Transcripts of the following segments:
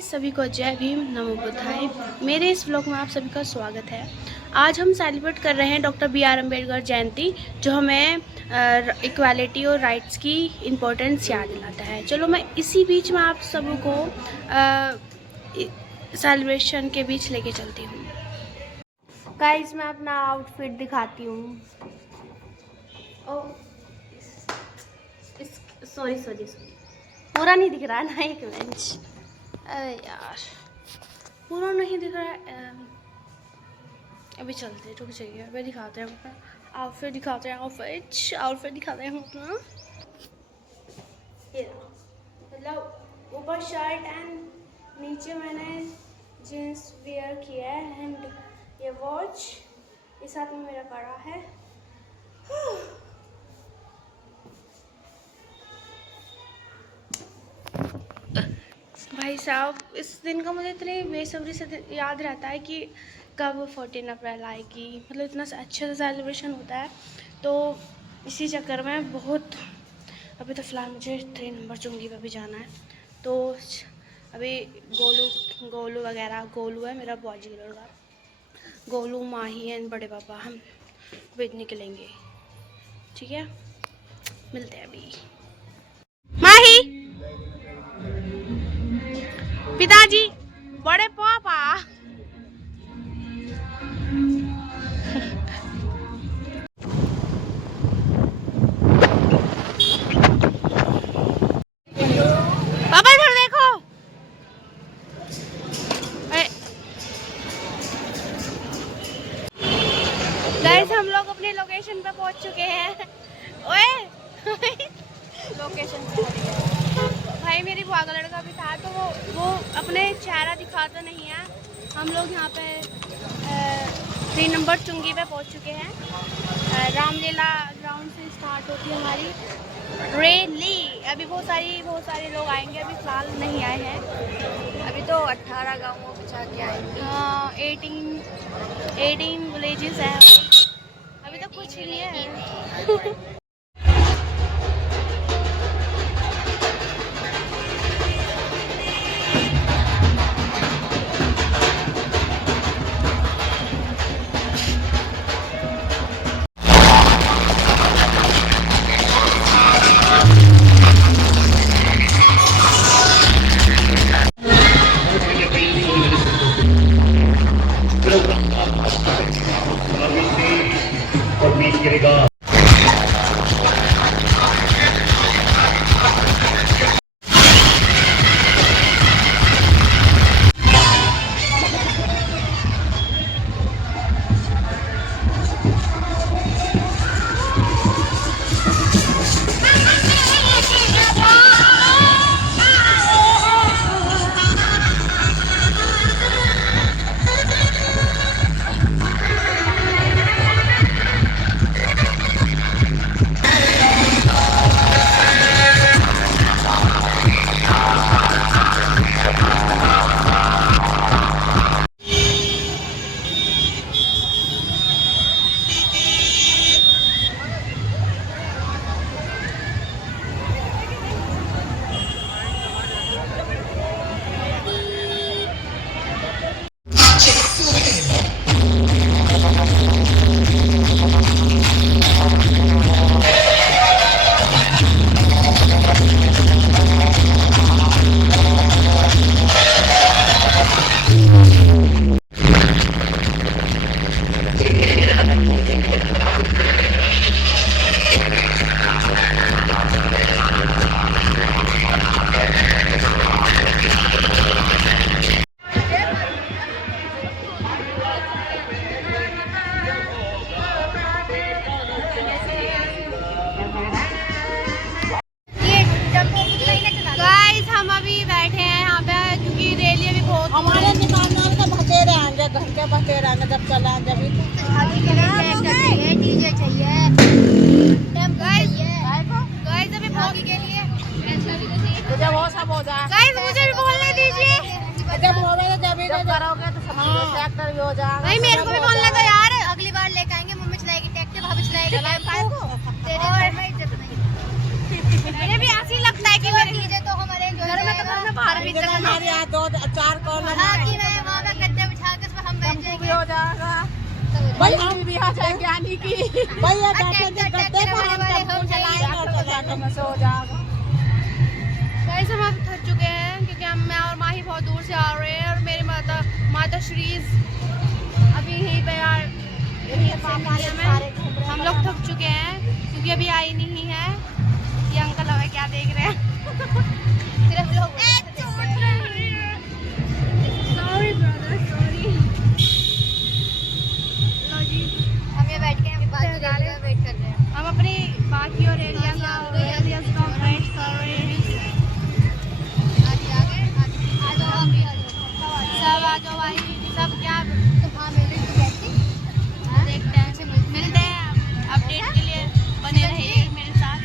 Guys, सभी को जय भीम, नमो बुद्धाय। मेरे इस व्लॉग में आप सभी का स्वागत है। आज हम सेलिब्रेट कर रहे हैं डॉक्टर बी आर अम्बेडकर जयंती, जो हमें इक्वालिटी और राइट्स की इम्पोर्टेंस याद दिलाता है। चलो मैं इसी बीच में आप सबों को सेलिब्रेशन के बीच लेके चलती हूँ। गाइस, मैं अपना आउटफिट दिखाती हूँ। सॉरी पूरा नहीं दिख रहा है ना, एक बेंच। अरे यार, पूरा नहीं दिख रहा है। अभी चलते, रुक जाइए, अभी दिखाते हैं अपना आउटफिट दिखाते हैं हम अपना। ये मतलब ऊपर शर्ट एंड नीचे मैंने जीन्स वेयर किया है एंड ये वॉच इस हाथ में मेरा पड़ा है। भाई साहब, इस दिन का मुझे इतनी बेसब्री से याद रहता है कि कब 14 अप्रैल आएगी। मतलब इतना अच्छे से सेलिब्रेशन होता है, तो इसी चक्कर में बहुत अभी तो फ़िलहाल मुझे 3 नंबर चुंगी पे भी जाना है। तो अभी गोलू वगैरह, गोलू है मेरा बॉय जीरो का, गोलू, माही एंड बड़े पापा, हम अभी निकलेंगे। ठीक है, मिलते हैं अभी। माही, पिताजी, बड़े पापा। पापा इधर देखो। गाइस, हम लोग अपने लोकेशन पे पहुंच चुके हैं। ओए लोकेशन पे भाई मेरी बुआ का लड़का भी था, तो वो अपने चेहरा दिखाता नहीं है। हम लोग यहाँ पे 3 नंबर चुंगी पे पहुँच चुके हैं। रामलीला ग्राउंड से स्टार्ट होती है हमारी रैली। अभी बहुत सारे लोग आएंगे, अभी फिलहाल नहीं आए हैं। अभी तो 18 गाँवों पे जाके आएंगे। हाँ, 18 विलेजेस हैं। अभी तो कुछ ही नहीं है। जब चला जब डीजे चाहिए, गाइस अभी भोगी के लिए जब वो सब हो जाए, गाइस मुझे भी बोलने दीजिए। जब होगा तो जब करोगे तो सब ट्रैक्टर भी हो जाएगा। भाई मेरे को भी बोलने दो यार, अगली बार लेके आएंगे। मम्मी चलाएगी ट्रैक्टर, भाभी चलाएगी टेम्पो। तेरे में इज्जत नहीं। मुझे भी ऐसे ही लगता है कि मेरे डीजे तो हमारे घर में बाहर भी चला हमारे यहाँ 2-4 कॉलम हाँ कि मैं वहाँ पे गद्दे बिछा के उसमें हम बैठेंगे भी हो जाएगा भाई हम भी आ जाएंगे ज्ञानी की भैया बैठेंगे गद्दे पर हम टेम्पो चलाएंगे और चलाएंगे में सो जाएगा। गाइस हम अब थक चुके हैं क्योंकि हम मैं और माही बहुत दूर से आ रहे हैं और मेरी माता श्रीज अभी यहीं पे यार हम लोग थक चुके हैं क्योंकि अभी आई नहीं है। ये अंकल हमें क्या देख रहे हैं सिर्फ लोग सॉरी ब्रदर सॉरी। लो जी हम ये बैठ के हम बात कर रहे हैं, वेट कर रहे हैं। हम अपनी बाकी और एरियाज का वेट कर रहे हैं। आगे आगे आ जाओ आप भी आ जाओ। सब आ जाओ भाई सब क्या तो हाँ मिल रही थी कैसी देखते हैं मिलते हैं अपडेट के लिए बने रहिए मेरे साथ।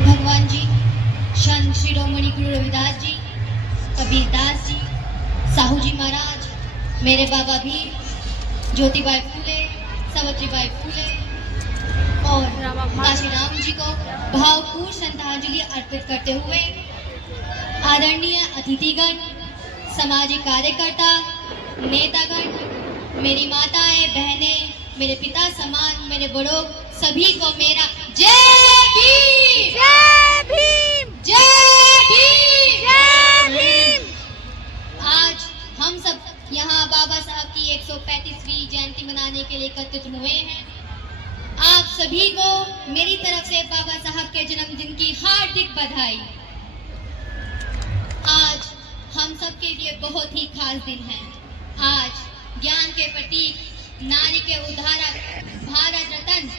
भगवान जी संत शिरोमणि गुरु रविदास जी, कबीरदास जी, साहू जी महाराज, मेरे बाबा भी, ज्योतिबाई फूले, सावित्रीबाई फूले और काशीराम जी को भावपूर्ण श्रद्धांजलि अर्पित करते हुए आदरणीय अतिथिगण, सामाजिक कार्यकर्ता, नेतागण, मेरी माताएं, बहनें, मेरे पिता समान, मेरे बड़ों, सभी को मेरा जय भीम, जय भीम, जय भीम, जय भीम। आज हम सब यहाँ बाबा साहब की 135वीं जयंती मनाने के लिए एकत्रित हुए हैं। आप सभी को मेरी तरफ से बाबा साहब के जन्मदिन की हार्दिक बधाई। आज हम सब के लिए बहुत ही खास दिन है। आज ज्ञान के प्रतीक, नारी के उद्धारक, भारत रत्न,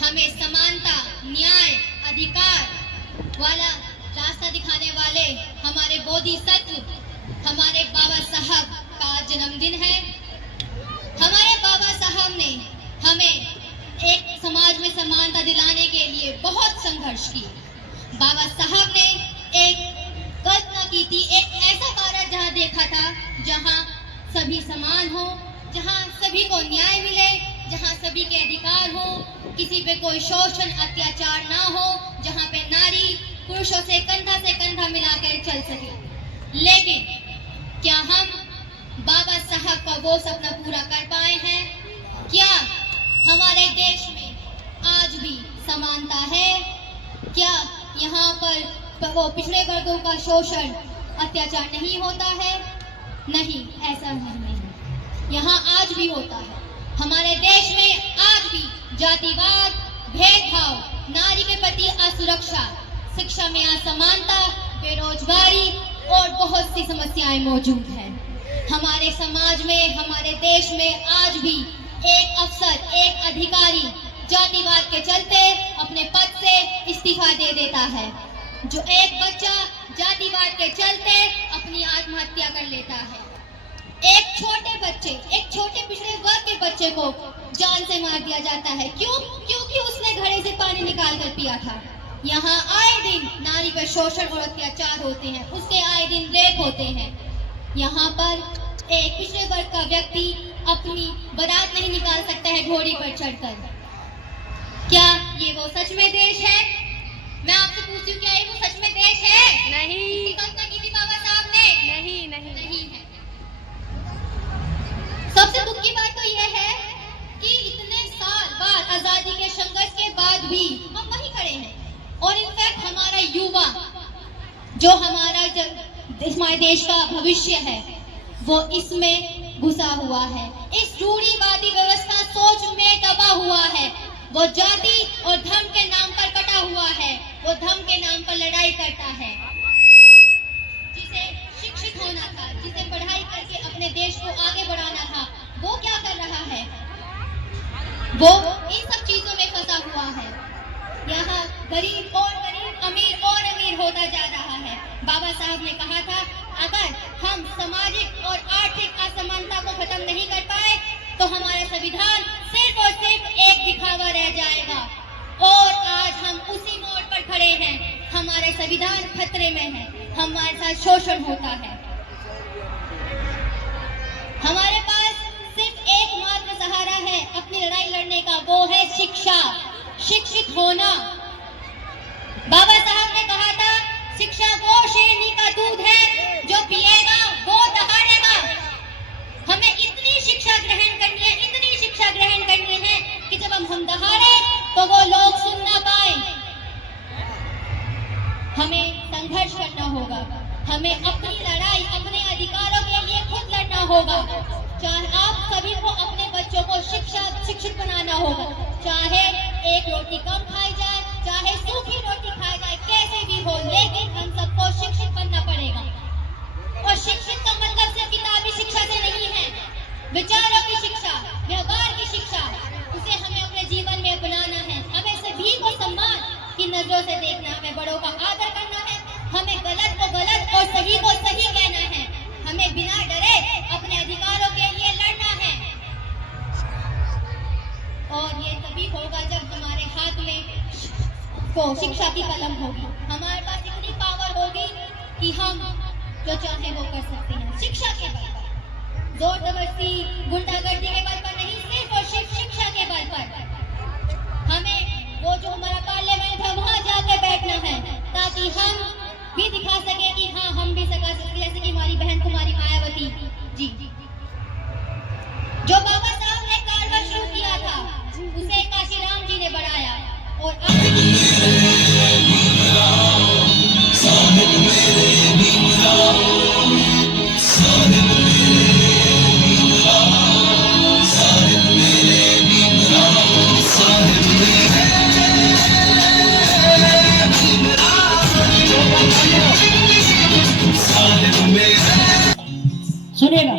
हमें समानता, न्याय, अधिकार वाला रास्ता दिखाने वाले हमारे बोधिसत्व हमारे बाबा साहब का जन्मदिन है। हमारे बाबा साहब ने हमें एक समाज में समानता दिलाने के लिए बहुत संघर्ष की। बाबा साहब ने एक कल्पना की थी, एक ऐसा भारत जहां देखा था जहां सभी समान हो, जहां सभी को न्याय मिले, जहाँ सभी के अधिकार हो, किसी पे कोई शोषण अत्याचार ना हो, जहाँ पे नारी पुरुषों से कंधा मिलाकर चल सके। लेकिन क्या हम बाबा साहब का वो सपना पूरा कर पाए हैं? क्या हमारे देश में आज भी समानता है? क्या यहाँ पर वो पिछड़े वर्गों का शोषण अत्याचार नहीं होता है? नहीं, ऐसा नहीं है। यहाँ आज भी होता है। हमारे देश में आज भी जातिवाद, भेदभाव, नारी के प्रति असुरक्षा, शिक्षा में असमानता, बेरोजगारी और बहुत सी समस्याएं मौजूद हैं। हमारे समाज में, हमारे देश में आज भी एक अफसर, एक अधिकारी जातिवाद के चलते अपने पद से इस्तीफा दे देता है। जो एक बच्चा जातिवाद के चलते अपनी आत्महत्या कर लेता है। एक छोटे बच्चे, एक छोटे पिछड़े वर्ग के बच्चे को जान से मार दिया जाता है। क्यों? क्योंकि उसने घड़े से पानी निकाल कर पिया था। यहाँ आए दिन नारी पर शोषण और अत्याचार होते हैं, उसके आए दिन रेप होते हैं। यहाँ पर एक पिछड़े वर्ग का व्यक्ति अपनी बारात नहीं निकाल सकता है घोड़ी पर चढ़कर। क्या ये वो सच में देश है? मैं आपसे पूछती हूँ, क्या ये वो सच में देश है? नहीं। इसकी कल्पना की थी बाबा साहब ने? नहीं है। सबसे दुख की बात तो यह है कि इतने साल बाद, आजादी के संघर्ष के बाद भी हम वहीं खड़े हैं। और इनफैक्ट हमारा युवा, जो हमारे देश का भविष्य है, वो इसमें घुसा हुआ है। इस रूढ़िवादी व्यवस्था सोच में दबा हुआ है। वो जाति और धर्म के नाम पर कटा हुआ है। वो धर्म के नाम पर लड़ाई करता है। जिसे शिक्षित होना था, जिसे पढ़ाई करके अपने देश को आगे बढ़ाना था, वो क्या कर रहा है? वो इन सब चीजों में फंसा हुआ है। यहाँ गरीब और गरीब, अमीर और अमीर होता जा रहा है। बाबा साहब ने कहा था, अगर हम सामाजिक और आर्थिक असमानता को खत्म नहीं कर पाए तो हमारा संविधान सिर्फ और सिर्फ एक दिखावा रह जाएगा। और आज हम उसी मोड़ पर खड़े हैं। हमारा संविधान खतरे में है। हमारे साथ शोषण होता है। हमारे पास सिर्फ एकमात्र सहारा है अपनी लड़ाई लड़ने का, वो है शिक्षा, शिक्षित होना। बाबा साहब ने कहा था, शिक्षा वो शेरनी का दूध है जो पिएगा वो दहाड़ेगा। हमें इतनी शिक्षा ग्रहण करनी है, इतनी शिक्षा ग्रहण करनी है कि जब हम दहाड़े तो वो लोग सुन ना पाए। हमें संघर्ष करना होगा। हमें अपनी लड़ाई, अपने अधिकारों के लिए खुद लड़ना होगा। चाहे आप सभी को अपने बच्चों को शिक्षित बनाना होगा। चाहे एक रोटी कम खाई जाए, चाहे सूखी रोटी खाई जाए, कैसे भी हो, लेकिन हम सबको शिक्षित बनना पड़ेगा। और शिक्षित का मतलब सिर्फ किताबी शिक्षा से नहीं है। विचारों की शिक्षा, व्यवहार की शिक्षा, उसे हमें अपने जीवन में अपनाना है। हमें सभी को सम्मान की नजरों से देखना, हमें बड़ों का आदर करना है। हमें गलत को गलत और सही को सही कहना है। हमें बिना डरे अपने अधिकारों के लिए लड़ना है। और ये तभी होगा जब हमारे हाथ में शिक्षा की कलम होगी। हमारे पास इतनी पावर होगी कि हम जो चाहे वो कर सकते हैं। शिक्षा के बल पर, जोर जबरदस्ती, गुंडागर्दी के बल पर नहीं, सिर्फ और सिर्फ शिक्षा के बल पर। हमें वो जो हमारा पार्लियामेंट है वहां जाकर बैठना है, ताकि हम भी दिखा सके कि हाँ, हम भी सका सकते। जैसे कि हमारी बहन कुमारी मायावती जी, जो बाबा साहब ने कारवा शुरू किया था, उसे काशीराम जी ने बढ़ाया। और सुनेगा,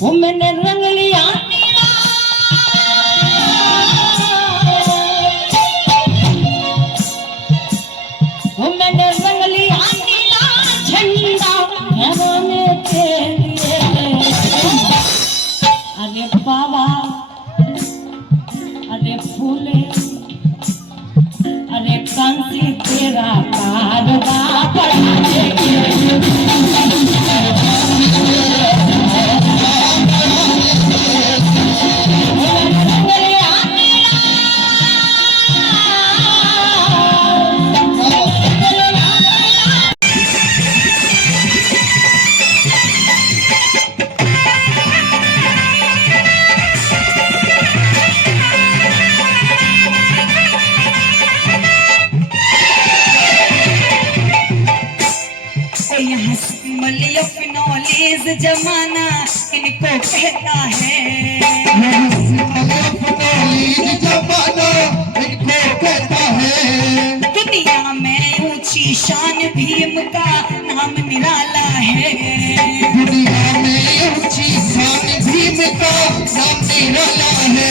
वो मैंने रंग लिया झंडा भगवाने के लिए। अरे बाबा, अरे फूले, अरे कांसी तेरा कारवा पढ़ाने के लिए। अंग्रेज जमाना इनको कहता है, जमाना इनको कहता है। दुनिया में ऊंची शान भीम का नाम निराला है, दुनिया में ऊंची शान भीम का नाम निराला है।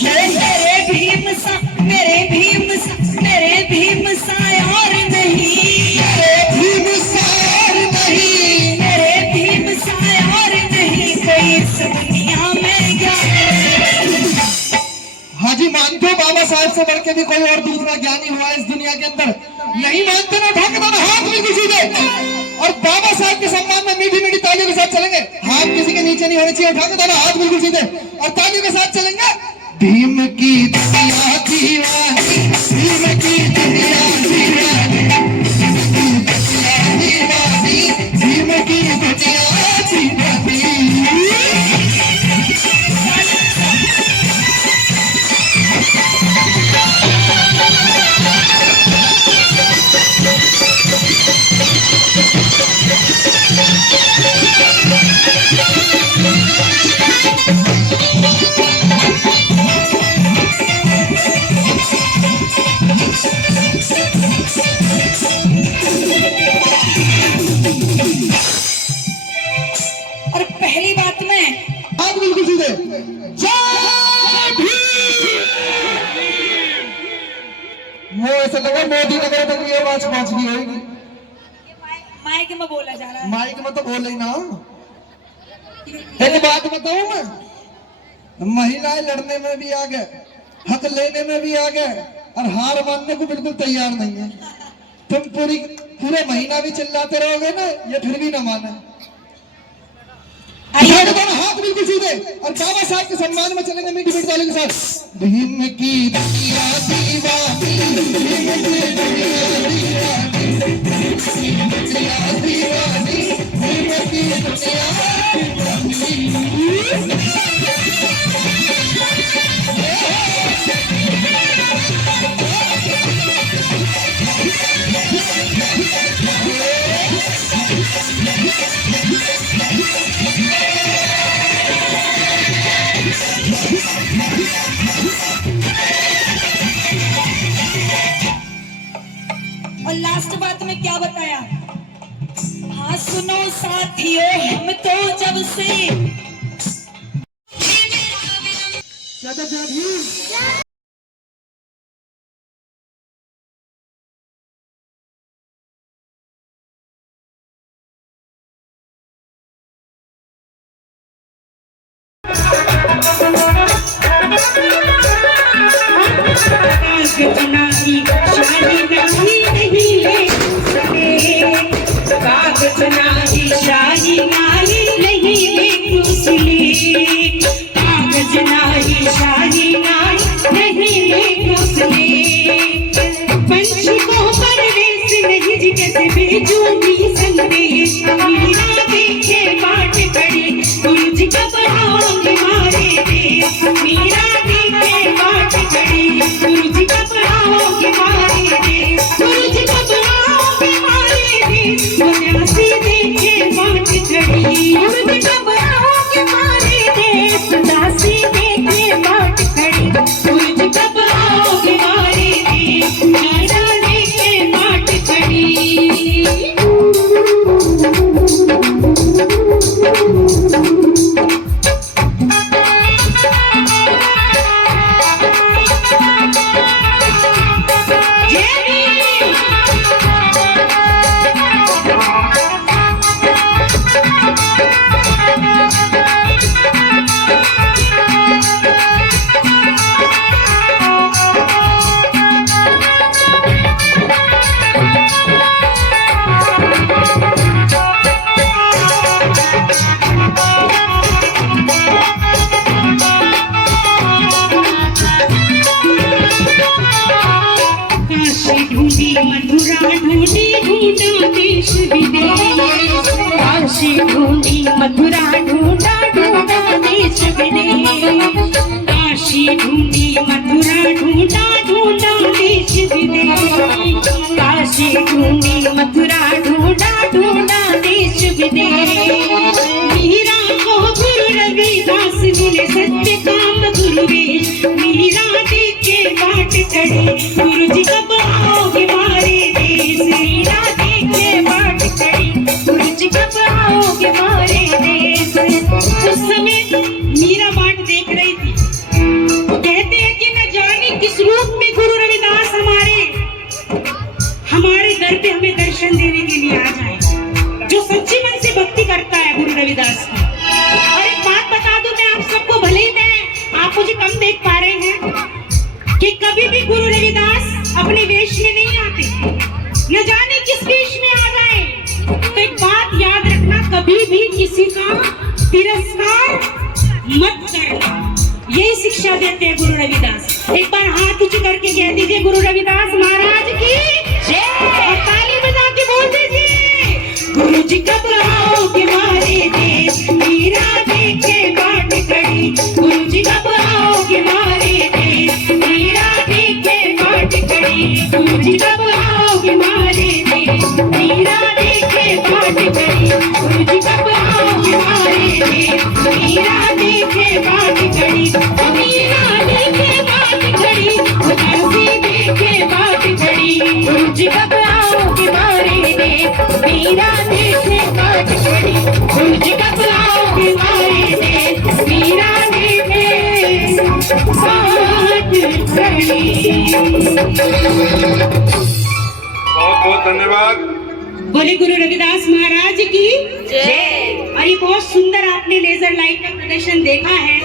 मेरे भीम सा, मेरे भीम सा, मेरे भीम सा और नहीं, मेरे भीम सा और नहीं, मेरे भीम सा और नहीं कोई इस दुनिया में ज्ञान। हाजी मानते हो बाबा साहब से बढ़ के भी कोई और दूसरा ज्ञानी हुआ इस दुनिया के अंदर? नहीं मानते ना? उठा के दोनों हाथ बिल्कुल सीधे और बाबा साहब के सम्मान में मीठी मीठी तालियों के साथ चलेंगे। हाथ किसी के नीचे नहीं होने चाहिए। उठा के दोनों हाथ बिल्कुल सीधे और तालियों के साथ चलेंगे। भीम की दुनिया दीवानी, भीम की दुनिया दीवानी, भीम की दुनिया दीवानी। और पहली बात में हाथ बिल्कुल सीधे। जय भीम। वो ऐसा लगा मोदी नगर तक ये आवाज पहुंच गई होगी। माइक में बोला जा रहा है। माइक में तो बोल रही ना। एक बात बताऊं मैं, महिलाएं लड़ने में भी आ गए, हक लेने में भी आ गए और हार मानने को बिल्कुल तैयार नहीं है। तुम पूरे महीना भी चिल्लाते रहोगे ना, ये फिर भी ना माने। दोनों हाथ बिल्कुल सीधे और बाबा साहब के सम्मान में चलेंगे मीठी मीठी ताली के साथ। भीम की दुनिया दीवानी, भीम की दुनिया दीवानी, भीम की दुनिया दीवानी, भीम की दुनिया दीवानी। और लास्ट बात में क्या बताया? हाँ सुनो साथियों, हम तो जब से जय भीम। शाही नारी नहीं ले कुसली, कागज नाही शाही नारी नहीं ले कुसली। पंछी को परवेश नहीं जी कैसे भेजूंगी संदेश, मीरा देखे बाट खड़ी गुरु जी घबराओगे मारे देश, मीरा देखे बाट खड़ी गुरु जी घबराओगे मारे देश, गुरु जी घबराओगे मारे देश, उदासी देखे बाट खड़ी गुरु जी घबराओगे मारे देश, उदासी देखे बाट खड़ी गुरु जी घबराओगे मारे देश, मीरा देखे बाट खड़ी। मथुरा ढूंढी ढूंढा देश विदेश, काशी ढूंढी मथुरा ढूंढा ढूंढा देश विदेश, काशी ढूंढी मथुरा ढूंढा ढूंढा देश विदेश, काशी ढूंढी मथुरा ढूंढा ढूंढा देश विदेश। रविदास की। और एक बात बता दूं मैं आप सबको, भले ही आप मुझे कम देख पा रहे हैं, कि कभी भी गुरु रविदास अपने वेश में नहीं आते, न जाने किस वेश में आ जाए। तो एक बात याद रखना, कभी भी किसी का तिरस्कार मत करना, यही शिक्षा देते हैं गुरु रविदास। एक बार हाथ ऊंचे करके कह दीजिए गुरु रविदास महाराज की जय, और ताली बजा के बोल दीजिए, गुरु जी कब आओगे हमारे देश, मीरा देखे बाट खड़ी, गुरु जी कब आओगे हमारे देश, मीरा देखे बाट खड़ी, गुरु जी कब आओगे हमारे देश, मीरा देखे बाट खड़ी, गुरु जी कब आओगे हमारे देश, मीरा देखे बाट खड़ी, मीरा देखे बाट खड़ी, तुलसी देखे बाट खड़ी, गुरु जी कब आओगे हमारे देश, मीरा देखे बाट खड़ी, गुरु जी कब आओगे हमारे देश, मीरा देखे बाट खड़ी। बहुत बहुत धन्यवाद। बोले गुरु रविदास महाराज की जय। और ये बहुत सुंदर आपने लेजर लाइट का प्रदर्शन देखा है।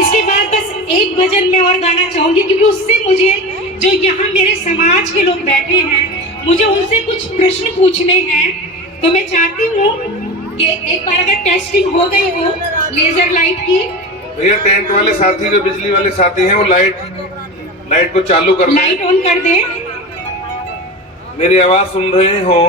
इसके बाद बस एक भजन में और गाना चाहूंगी, क्योंकि उससे मुझे, जो यहाँ मेरे समाज के लोग बैठे हैं, मुझे उनसे कुछ प्रश्न पूछने हैं। तो मैं चाहती हूँ कि एक बार अगर टेस्टिंग हो गई हो लेजर लाइट की। भैया टेंट वाले साथी, जो बिजली वाले साथी हैं, वो लाइट को चालू कर दें। लाइट ऑन कर दें। मेरी आवाज सुन रहे हो